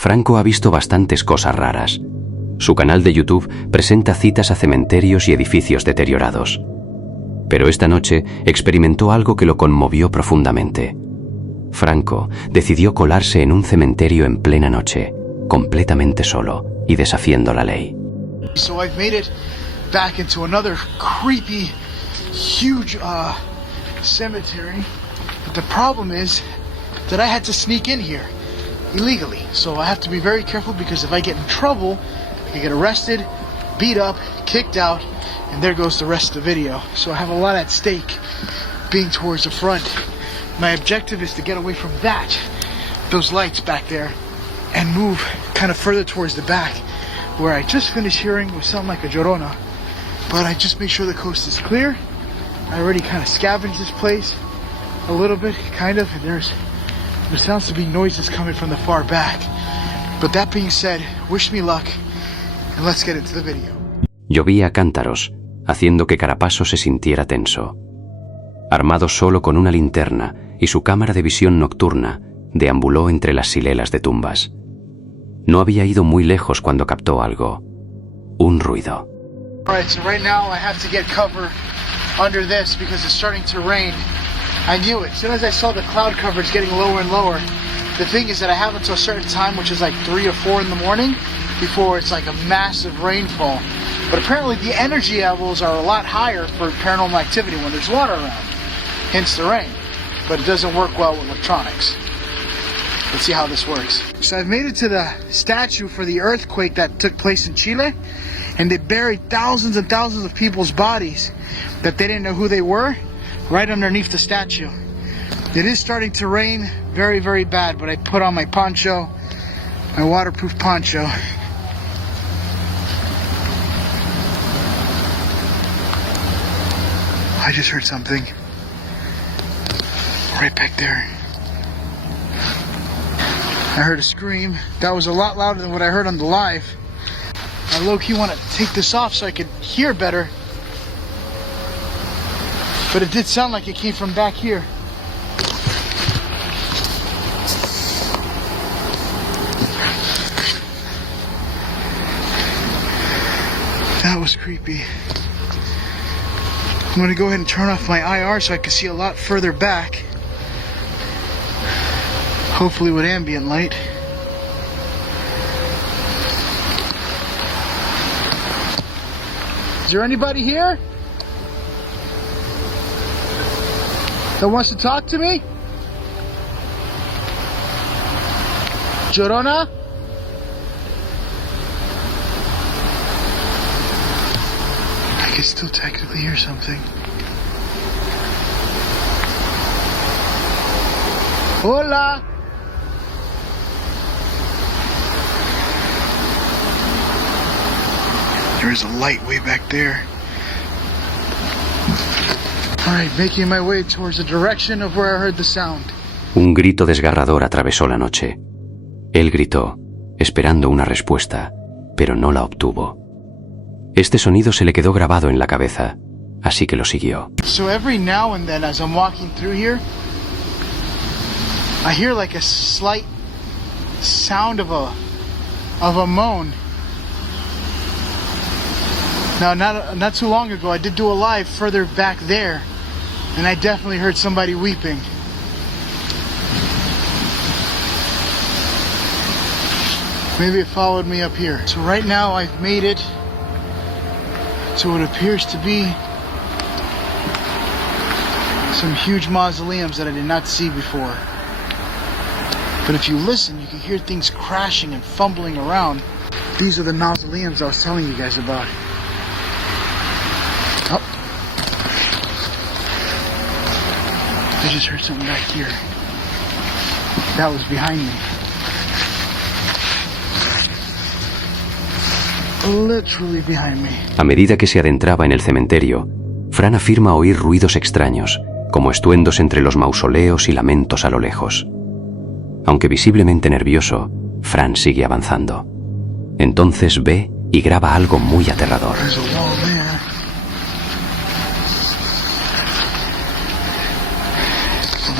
Franco ha visto bastantes cosas raras. Su canal de YouTube presenta citas a cementerios y edificios deteriorados. Pero esta noche experimentó algo que lo conmovió profundamente. Franco decidió colarse en un cementerio en plena noche, completamente solo y desafiando la ley. So I've made it back into another creepy, huge cemetery. But the problem is that I had to sneak in here illegally. So I have to be very careful because if I get in trouble, I can get arrested, beat up, kicked out, and there goes the rest of the video. So I have a lot at stake being towards the front. My objective is to get away from that, those lights back there, and move kind of further towards the back, where I just finished hearing what sounded like a llorona. But I just make sure the coast is clear. I already kind of scavenged this place a little bit, kind of, and there sounds to be noises coming from the far back. But that being said, wish me luck, and let's get into the video. Llovía cántaros, haciendo que Carapaso se sintiera tenso. Armado solo con una linterna y su cámara de visión nocturna, deambuló entre las silelas de tumbas. No había ido muy lejos cuando captó algo. Un ruido. Alright, so right now I have to get cover under this because it's starting to rain. I knew it. As soon as I saw the cloud coverage getting lower and lower, the thing is that I have until a certain time, which is like 3 or 4 in the morning, before it's like a massive rainfall. But apparently the energy levels are a lot higher for paranormal activity when there's water around, hence the rain. But it doesn't work well with electronics. Let's see how this works. So I've made it to the statue for the earthquake that took place in Chile, and they buried thousands and thousands of people's bodies that they didn't know who they were, right underneath the statue. It is starting to rain very, very bad, but I put on my poncho, my waterproof poncho. I just heard something right back there. I heard a scream. That was a lot louder than what I heard on the live. I low-key want to take this off so I could hear better. But it did sound like it came from back here. That was creepy. I'm gonna go ahead and turn off my IR so I can see a lot further back. Hopefully with ambient light. Is there anybody here that wants to talk to me? Llorona? I can still technically hear something. Hola! There's a light way back there. Alright, making my way towards the direction of where I heard the sound. Un grito desgarrador atravesó la noche. Él gritó, esperando una respuesta, pero no la obtuvo. Este sonido se le quedó grabado en la cabeza, así que lo siguió. So every now and then as I'm walking through here, I hear like a slight sound of a moan. Now, not too long ago, I did do a live further back there, and I definitely heard somebody weeping. Maybe it followed me up here. So right now, I've made it to what appears to be some huge mausoleums that I did not see before. But if you listen, you can hear things crashing and fumbling around. These are the mausoleums I was telling you guys about. Oh. I just heard something back here. That was behind me. Literally behind me. A medida que se adentraba en el cementerio, Fran afirma oír ruidos extraños, como estruendos entre los mausoleos y lamentos a lo lejos. Aunque visiblemente nervioso, Fran sigue avanzando. Entonces ve y graba algo muy aterrador.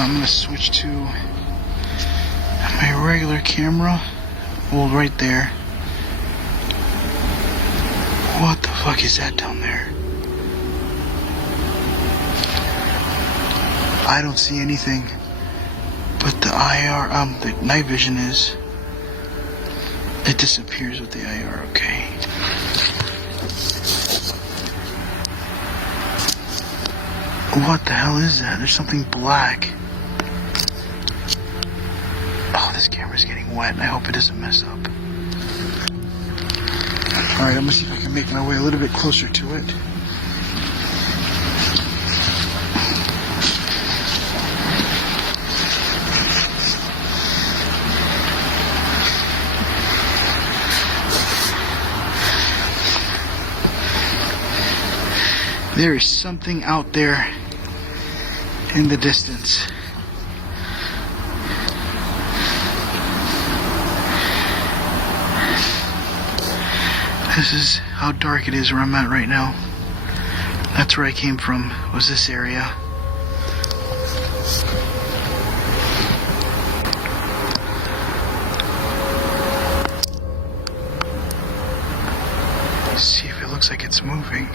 I'm gonna switch to my regular camera. Hold right there. What the fuck is that down there? I don't see anything, but the the night vision is. It disappears with the IR, okay. What the hell is that? There's something black. Oh, this camera's getting wet and I hope it doesn't mess up. Alright, I'm gonna see if I can make my way a little bit closer to it. There is something out there in the distance. This is how dark it is where I'm at right now. That's where I came from, was this area. Let's see if it looks like it's moving.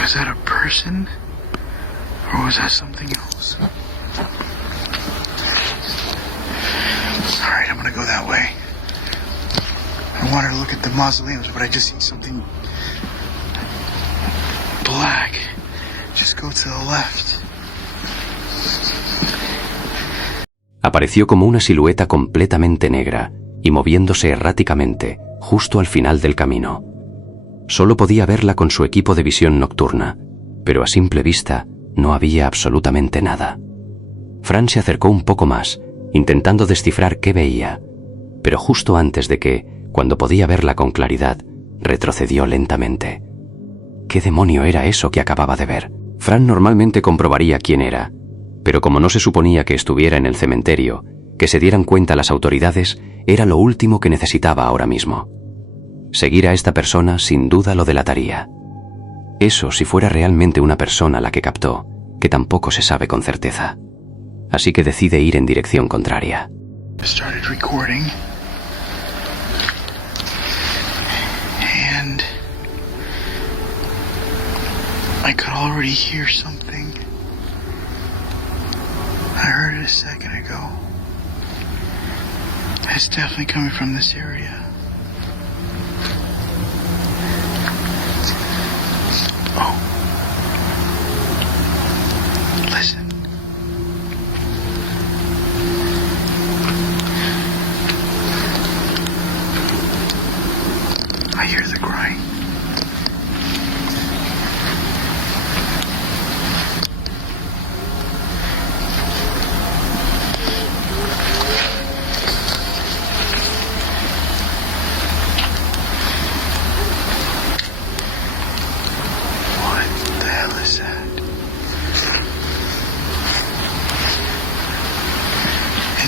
Was that a person? Or was that something else? Alright, I'm gonna go that way. I wanted to look at the mausoleums, but I just see something black. Just go to the left. Apareció como una silueta completamente negra y moviéndose erráticamente, justo al final del camino. Solo podía verla con su equipo de visión nocturna, pero a simple vista no había absolutamente nada. Fran se acercó un poco más, intentando descifrar qué veía, pero justo antes de que, cuando podía verla con claridad, retrocedió lentamente. ¿Qué demonio era eso que acababa de ver? Fran normalmente comprobaría quién era, pero como no se suponía que estuviera en el cementerio, que se dieran cuenta las autoridades era lo último que necesitaba ahora mismo. Seguir a esta persona sin duda lo delataría. Eso si fuera realmente una persona la que captó, que tampoco se sabe con certeza. Así que decide ir en dirección contraria. Started recording. And I could already hear something. I heard it a second ago. It's definitely coming from this area. Oh. Listen. I hear the crying.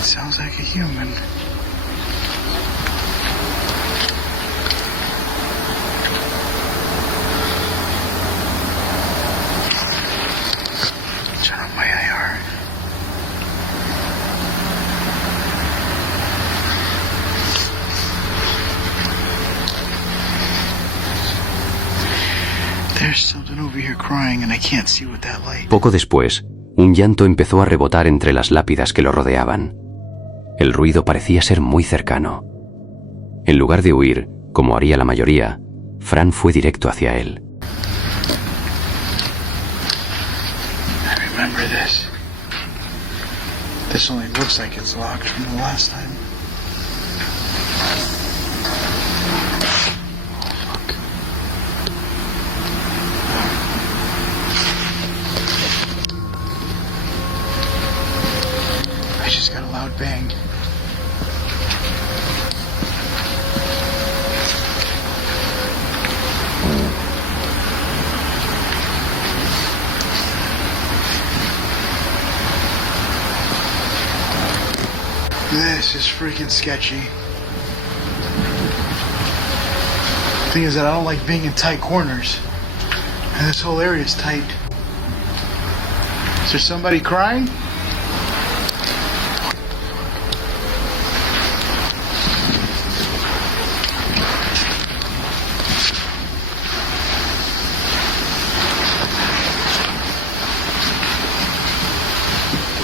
Sounds like a human. Turn on my IR. There's something over here crying and I can't see with that light. Poco después, un llanto empezó a rebotar entre las lápidas que lo rodeaban. El ruido parecía ser muy cercano. En lugar de huir, como haría la mayoría, Fran fue directo hacia él. I remember this. This only looks like it's locked from the last time. Oh, fuck. I just got a loud bang. This is freaking sketchy. The thing is that I don't like being in tight corners. And this whole area is tight. Is there somebody crying?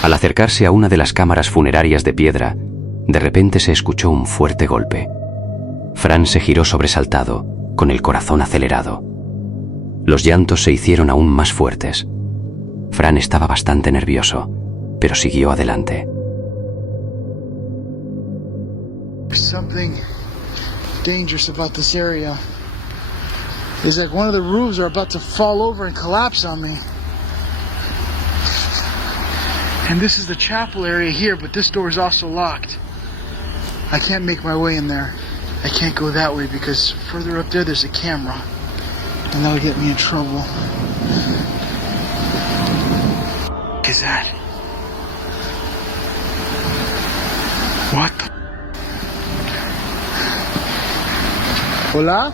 Al acercarse a una de las cámaras funerarias de piedra, de repente se escuchó un fuerte golpe. Fran se giró sobresaltado, con el corazón acelerado. Los llantos se hicieron aún más fuertes. Fran estaba bastante nervioso, pero siguió adelante. There's something dangerous about this area. It's like one of the roofs are about to fall over and collapse on me. And this is the chapel area here, but this door is also locked. I can't make my way in there. I can't go that way because further up there there's a camera. And that'll get me in trouble. What is that? What the? Hola?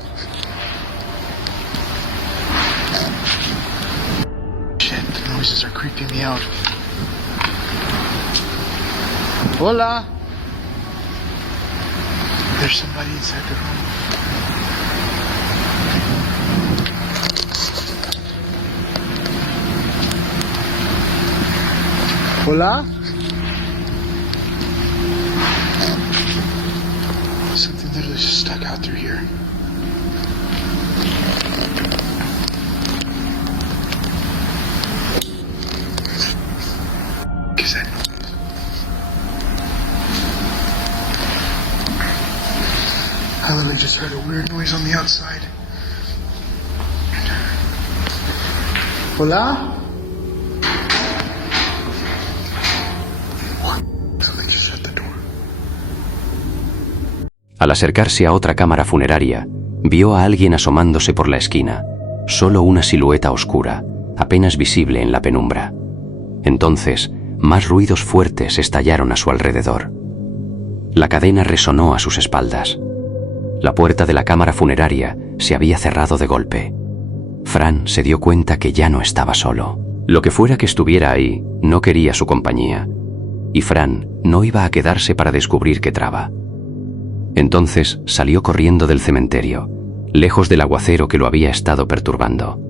Shit, the noises are creeping me out. Hola? There's somebody inside the room. Hola? Something literally just stuck out through here. What is that noise? I literally just heard a weird noise on the outside. Hola? What? I literally just heard the door. Al acercarse a otra cámara funeraria, vio a alguien asomándose por la esquina, solo una silueta oscura, apenas visible en la penumbra. Entonces, más ruidos fuertes estallaron a su alrededor. La cadena resonó a sus espaldas. La puerta de la cámara funeraria se había cerrado de golpe. Fran se dio cuenta que ya no estaba solo. Lo que fuera que estuviera ahí no quería su compañía, y Fran no iba a quedarse para descubrir qué traba. Entonces salió corriendo del cementerio, lejos del aguacero que lo había estado perturbando.